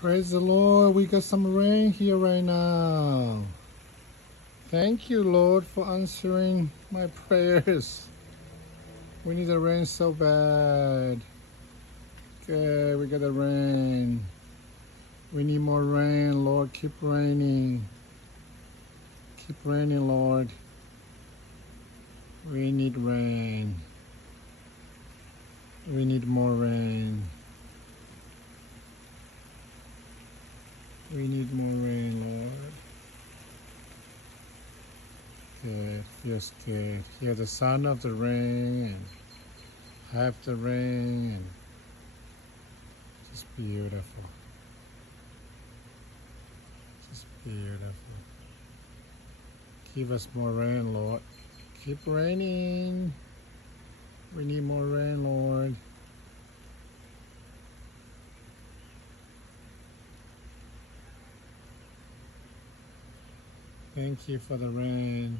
Praise the Lord. We got some rain here right now. Thank you, Lord, for answering my prayers. We need the rain so bad. Okay, we got the rain. We need more rain, Lord. Keep raining. Keep raining, Lord. We need rain. We need more rain. We need more rain, Lord. Good, feels good. Hear the sound of the rain and have the rain and just beautiful. Just beautiful. Give us more rain, Lord. Keep raining. We need more rain, Lord. Thank you for the rain.